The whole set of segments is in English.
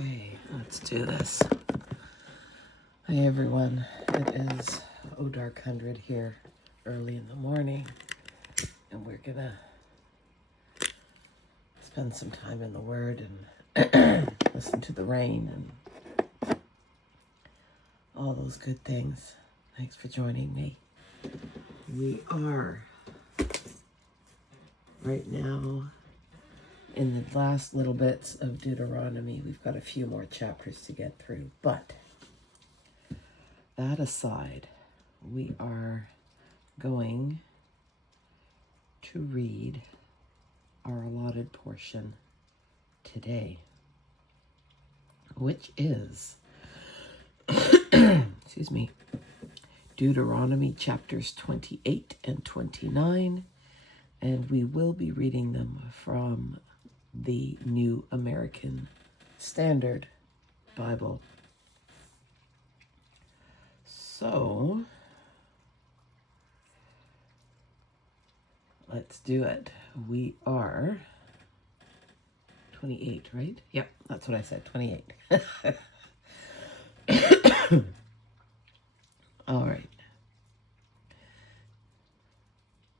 Okay, let's do this. Hi everyone, it is Dark 100 here early in the morning, and we're gonna spend some time in the Word and listen to the rain and all those good things. Thanks for joining me. We are right now in the last little bits of Deuteronomy. We've got a few more chapters to get through, but that aside, we are going to read our allotted portion today, which is, excuse me, Deuteronomy chapters 28 and 29, and we will be reading them from the New American Standard Bible. So, let's do it. We are 28, right? Yep, that's what I said, 28. All right.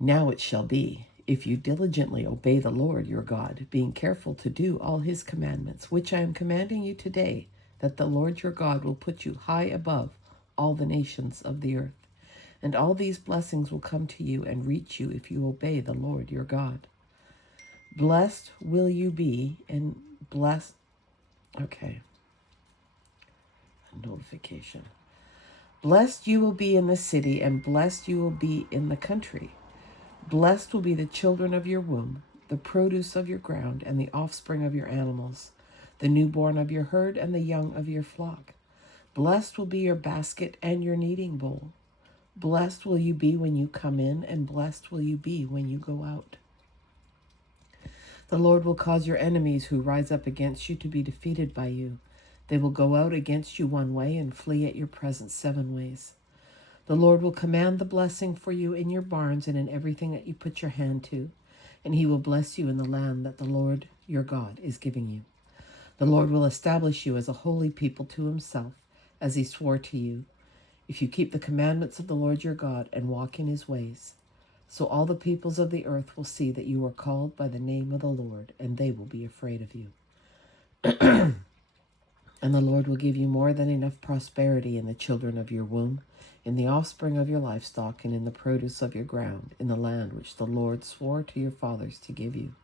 Now it shall be, if you diligently obey the Lord your God, being careful to do all his commandments, which I am commanding you today, that the Lord your God will put you high above all the nations of the earth. And all these blessings will come to you and reach you if you obey the Lord your God. Blessed will you be, and blessed, okay, notification. Blessed you will be in the city, and blessed you will be in the country. Blessed will be the children of your womb, the produce of your ground, and the offspring of your animals, the newborn of your herd, and the young of your flock. Blessed will be your basket and your kneading bowl. Blessed will you be when you come in, and blessed will you be when you go out. The Lord will cause your enemies who rise up against you to be defeated by you. They will go out against you one way and flee at your presence 7 ways. The Lord will command the blessing for you in your barns and in everything that you put your hand to, and he will bless you in the land that the Lord your God is giving you. The Lord will establish you as a holy people to himself, as he swore to you, if you keep the commandments of the Lord your God and walk in his ways. So all the peoples of the earth will see that you are called by the name of the Lord, and they will be afraid of you. And the Lord will give you more than enough prosperity in the children of your womb, in the offspring of your livestock, and in the produce of your ground, in the land which the Lord swore to your fathers to give you.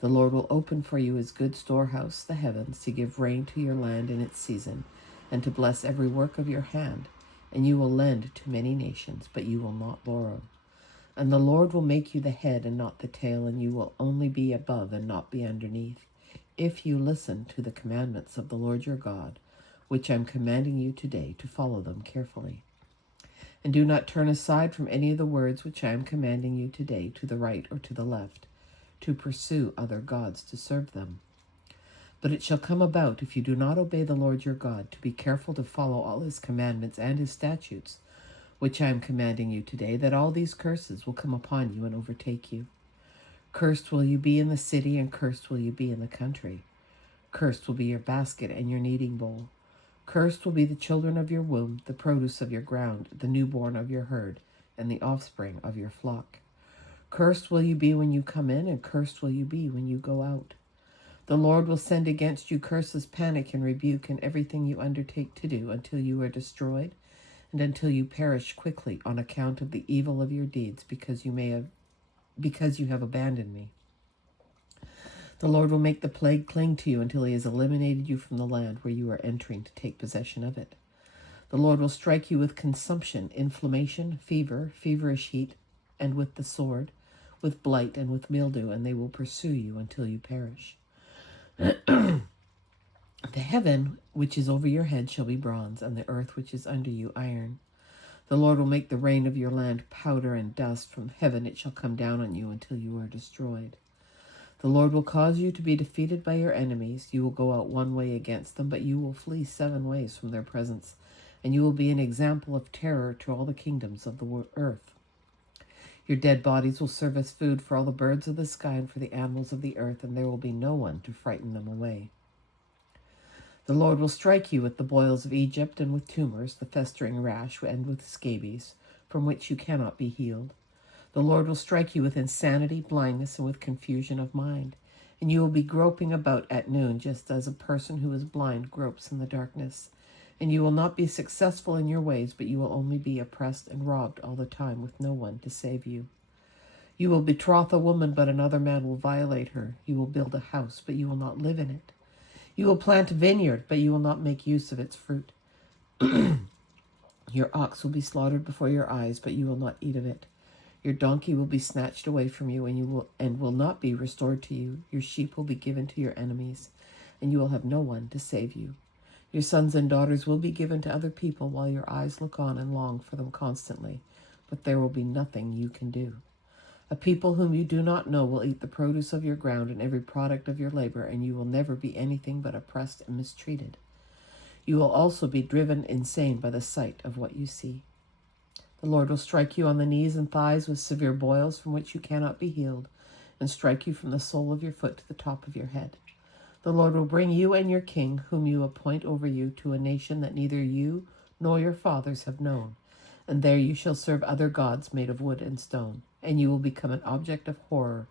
The Lord will open for you his good storehouse, the heavens, to give rain to your land in its season, and to bless every work of your hand. And you will lend to many nations, but you will not borrow. And the Lord will make you the head and not the tail, and you will only be above and not be underneath, if you listen to the commandments of the Lord your God, which I am commanding you today, to follow them carefully. And do not turn aside from any of the words which I am commanding you today, to the right or to the left, to pursue other gods to serve them. But it shall come about, if you do not obey the Lord your God, to be careful to follow all his commandments and his statutes, which I am commanding you today, that all these curses will come upon you and overtake you. Cursed will you be in the city, and cursed will you be in the country. Cursed will be your basket and your kneading bowl. Cursed will be the children of your womb, the produce of your ground, the newborn of your herd, and the offspring of your flock. Cursed will you be when you come in, and cursed will you be when you go out. The Lord will send against you curses, panic, and rebuke in everything you undertake to do, until you are destroyed, and until you perish quickly on account of the evil of your deeds, because you have abandoned me. The Lord will make the plague cling to you until he has eliminated you from the land where you are entering to take possession of it. The Lord will strike you with consumption, inflammation, fever, feverish heat, and with the sword, with blight, and with mildew, and they will pursue you until you perish. The heaven which is over your head shall be bronze, and the earth which is under you iron. The Lord will make the rain of your land powder and dust. From heaven it shall come down on you until you are destroyed. The Lord will cause you to be defeated by your enemies. You will go out one way against them, but you will flee 7 ways from their presence, and you will be an example of terror to all the kingdoms of the earth. Your dead bodies will serve as food for all the birds of the sky and for the animals of the earth, and there will be no one to frighten them away. The Lord will strike you with the boils of Egypt, and with tumors, the festering rash, and with scabies, from which you cannot be healed. The Lord will strike you with insanity, blindness, and with confusion of mind. And you will be groping about at noon, just as a person who is blind gropes in the darkness. And you will not be successful in your ways, but you will only be oppressed and robbed all the time, with no one to save you. You will betroth a woman, but another man will violate her. You will build a house, but you will not live in it. You will plant a vineyard, but you will not make use of its fruit. Your ox will be slaughtered before your eyes, but you will not eat of it. Your donkey will be snatched away from you, and will not be restored to you. Your sheep will be given to your enemies, and you will have no one to save you. Your sons and daughters will be given to other people, while your eyes look on and long for them constantly, but there will be nothing you can do. A people whom you do not know will eat the produce of your ground and every product of your labor, and you will never be anything but oppressed and mistreated. You will also be driven insane by the sight of what you see. The Lord will strike you on the knees and thighs with severe boils from which you cannot be healed, and strike you from the sole of your foot to the top of your head. The Lord will bring you and your king, whom you appoint over you, to a nation that neither you nor your fathers have known, and there you shall serve other gods made of wood and stone, and you will become an object of horror,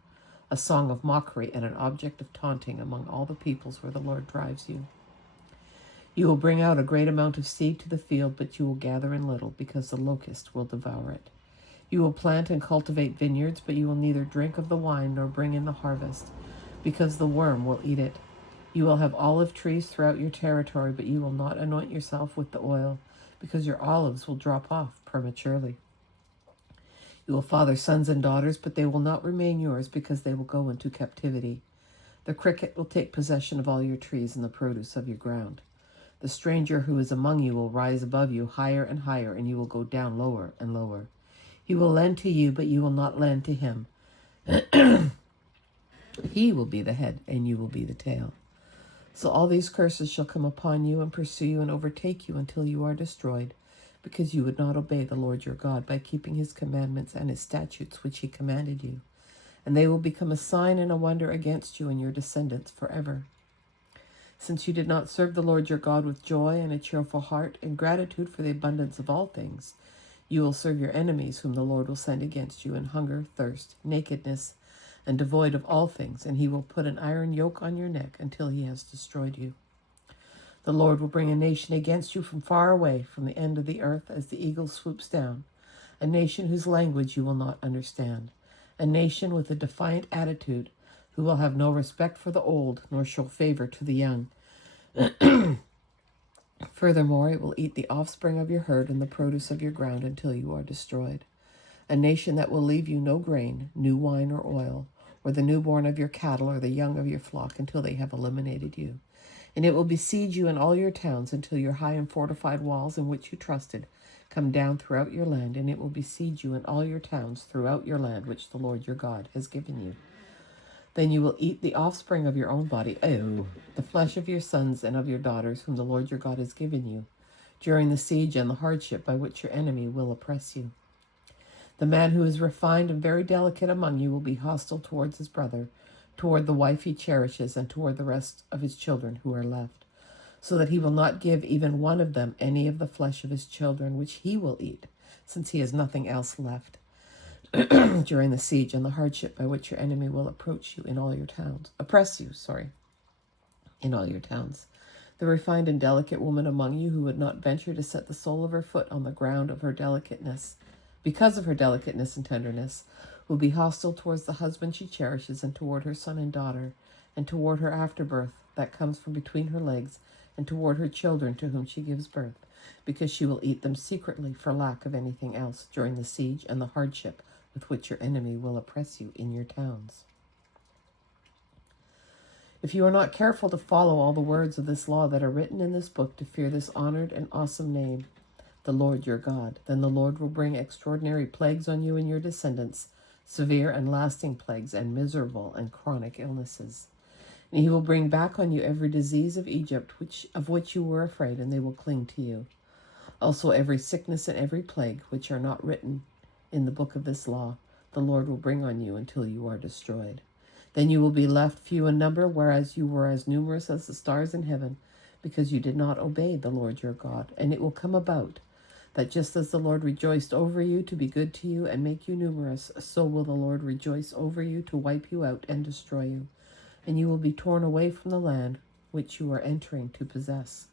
a song of mockery, and an object of taunting among all the peoples where the Lord drives you. You will bring out a great amount of seed to the field, but you will gather in little, because the locust will devour it. You will plant and cultivate vineyards, but you will neither drink of the wine nor bring in the harvest, because the worm will eat it. You will have olive trees throughout your territory, but you will not anoint yourself with the oil, because your olives will drop off prematurely. You will father sons and daughters, but they will not remain yours, because they will go into captivity. The cricket will take possession of all your trees and the produce of your ground. The stranger who is among you will rise above you higher and higher, and you will go down lower and lower. He will lend to you, but you will not lend to him. He will be the head, and you will be the tail. So all these curses shall come upon you and pursue you and overtake you until you are destroyed, because you would not obey the Lord your God by keeping his commandments and his statutes which he commanded you. And they will become a sign and a wonder against you and your descendants forever. Since you did not serve the Lord your God with joy and a cheerful heart and gratitude for the abundance of all things, you will serve your enemies whom the Lord will send against you in hunger, thirst, nakedness, and devoid of all things, and he will put an iron yoke on your neck until he has destroyed you. The Lord will bring a nation against you from far away, from the end of the earth as the eagle swoops down, a nation whose language you will not understand, a nation with a defiant attitude, who will have no respect for the old, nor show favor to the young. Furthermore, it will eat the offspring of your herd and the produce of your ground until you are destroyed. A nation that will leave you no grain, new wine or oil, or the newborn of your cattle or the young of your flock until they have eliminated you. And it will besiege you in all your towns until your high and fortified walls in which you trusted come down throughout your land, and it will besiege you in all your towns throughout your land which the Lord your God has given you. Then you will eat the offspring of your own body, the flesh of your sons and of your daughters, whom the Lord your God has given you, during the siege and the hardship by which your enemy will oppress you. The man who is refined and very delicate among you will be hostile towards his brother, toward the wife he cherishes, and toward the rest of his children who are left, so that he will not give even one of them any of the flesh of his children, which he will eat, since he has nothing else left. During the siege and the hardship by which your enemy will oppress you in all your towns. The refined and delicate woman among you who would not venture to set the sole of her foot on the ground of her delicateness, because of her delicateness and tenderness, will be hostile towards the husband she cherishes, and toward her son and daughter, and toward her afterbirth that comes from between her legs, and toward her children to whom she gives birth, because she will eat them secretly for lack of anything else during the siege and the hardship with which your enemy will oppress you in your towns. If you are not careful to follow all the words of this law that are written in this book, to fear this honored and awesome name, the Lord your God, then the Lord will bring extraordinary plagues on you and your descendants, severe and lasting plagues, and miserable and chronic illnesses. And he will bring back on you every disease of Egypt, of which you were afraid, and they will cling to you. Also every sickness and every plague, which are not written in the book of this law, the Lord will bring on you until you are destroyed. Then you will be left few in number, whereas you were as numerous as the stars in heaven, because you did not obey the Lord your God. And it will come about that just as the Lord rejoiced over you to be good to you and make you numerous, so will the Lord rejoice over you to wipe you out and destroy you. And you will be torn away from the land which you are entering to possess.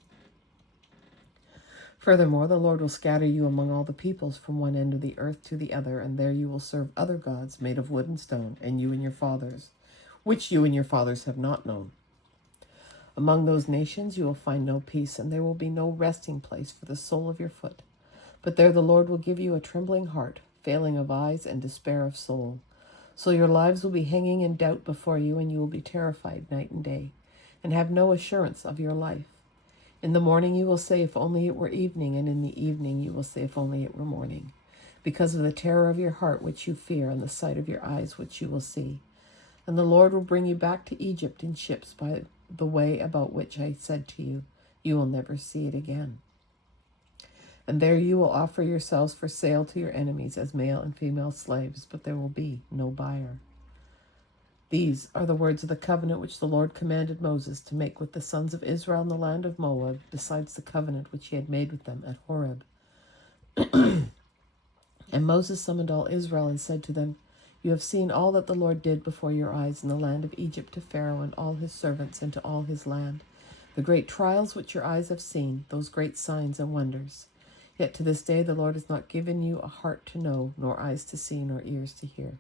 Furthermore, the Lord will scatter you among all the peoples from one end of the earth to the other, and there you will serve other gods made of wood and stone, which you and your fathers have not known. Among those nations you will find no peace, and there will be no resting place for the sole of your foot. But there the Lord will give you a trembling heart, failing of eyes, and despair of soul. So your lives will be hanging in doubt before you, and you will be terrified night and day, and have no assurance of your life. In the morning you will say, if only it were evening, and in the evening you will say, if only it were morning, because of the terror of your heart which you fear, and the sight of your eyes which you will see. And the Lord will bring you back to Egypt in ships by the way about which I said to you, you will never see it again. And there you will offer yourselves for sale to your enemies as male and female slaves, but there will be no buyer. These are the words of the covenant which the Lord commanded Moses to make with the sons of Israel in the land of Moab, besides the covenant which he had made with them at Horeb. And Moses summoned all Israel and said to them, you have seen all that the Lord did before your eyes in the land of Egypt to Pharaoh and all his servants and to all his land, the great trials which your eyes have seen, those great signs and wonders. Yet to this day the Lord has not given you a heart to know, nor eyes to see, nor ears to hear.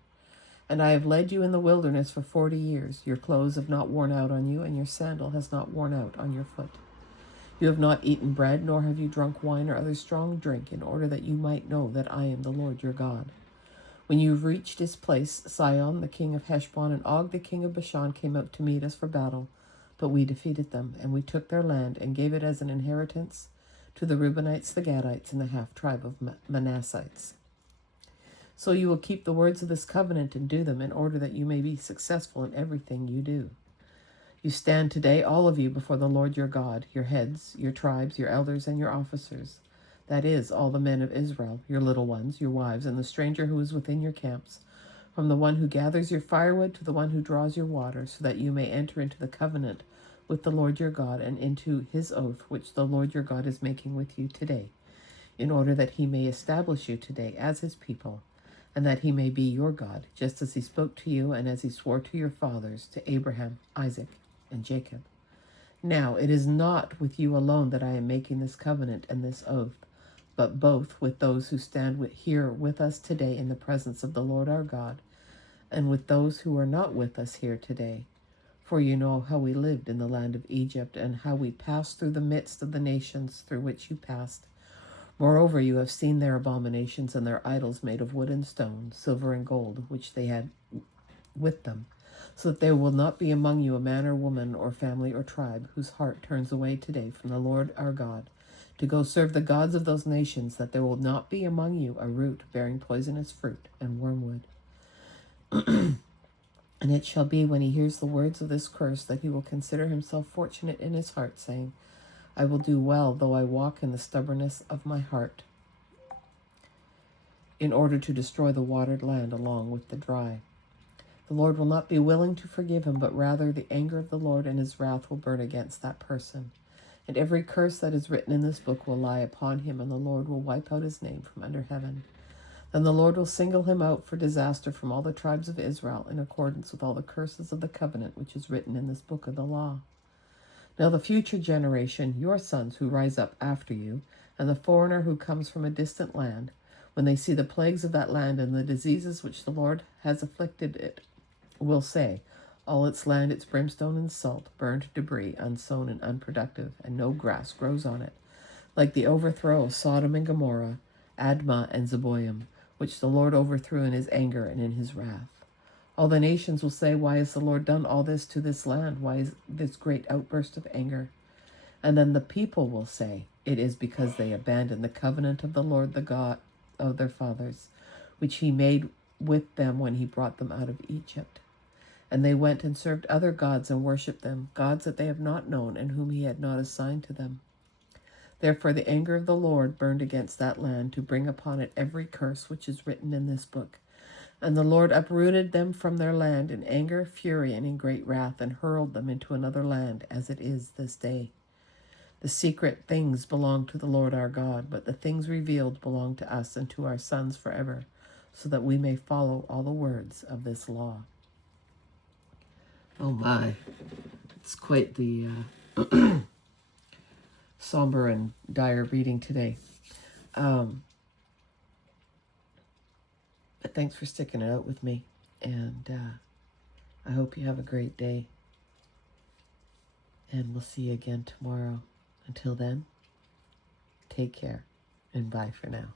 And I have led you in the wilderness for 40 years. Your clothes have not worn out on you, and your sandal has not worn out on your foot. You have not eaten bread, nor have you drunk wine or other strong drink, in order that you might know that I am the Lord your God. When you reached this place, Sihon the king of Heshbon and Og the king of Bashan came out to meet us for battle, but we defeated them, and we took their land and gave it as an inheritance to the Reubenites, the Gadites, and the half-tribe of Manassites. So you will keep the words of this covenant and do them, in order that you may be successful in everything you do. You stand today, all of you, before the Lord your God, your heads, your tribes, your elders, and your officers. That is, all the men of Israel, your little ones, your wives, and the stranger who is within your camps, from the one who gathers your firewood to the one who draws your water, so that you may enter into the covenant with the Lord your God and into his oath, which the Lord your God is making with you today, in order that he may establish you today as his people, and that he may be your God, just as he spoke to you and as he swore to your fathers, to Abraham, Isaac, and Jacob. Now it is not with you alone that I am making this covenant and this oath, but both with those who stand here with us today in the presence of the Lord our God, and with those who are not with us here today. For you know how we lived in the land of Egypt, and how we passed through the midst of the nations through which you passed. Moreover, you have seen their abominations and their idols made of wood and stone, silver and gold, which they had with them, so that there will not be among you a man or woman or family or tribe whose heart turns away today from the Lord our God, to go serve the gods of those nations, that there will not be among you a root bearing poisonous fruit and wormwood. And it shall be, when he hears the words of this curse, that he will consider himself fortunate in his heart, saying, I will do well, though I walk in the stubbornness of my heart, in order to destroy the watered land along with the dry. The Lord will not be willing to forgive him, but rather the anger of the Lord and his wrath will burn against that person. And every curse that is written in this book will lie upon him, and the Lord will wipe out his name from under heaven. Then the Lord will single him out for disaster from all the tribes of Israel, in accordance with all the curses of the covenant which is written in this book of the law. Now the future generation, your sons who rise up after you, and the foreigner who comes from a distant land, when they see the plagues of that land and the diseases which the Lord has afflicted it, will say, all its land, its brimstone and salt, burned debris, unsown and unproductive, and no grass grows on it, like the overthrow of Sodom and Gomorrah, Admah and Zeboim, which the Lord overthrew in his anger and in his wrath. All the nations will say, why has the Lord done all this to this land? Why is this great outburst of anger? And then the people will say, it is because they abandoned the covenant of the Lord, the God of their fathers, which he made with them when he brought them out of Egypt. And they went and served other gods and worshipped them, gods that they have not known and whom he had not assigned to them. Therefore the anger of the Lord burned against that land, to bring upon it every curse which is written in this book. And the Lord uprooted them from their land in anger, fury, and in great wrath, and hurled them into another land, as it is this day. The secret things belong to the Lord our God, but the things revealed belong to us and to our sons forever, so that we may follow all the words of this law. Oh my, it's quite the somber and dire reading today. But thanks for sticking it out with me, and I hope you have a great day, and we'll see you again tomorrow. Until then, take care, and bye for now.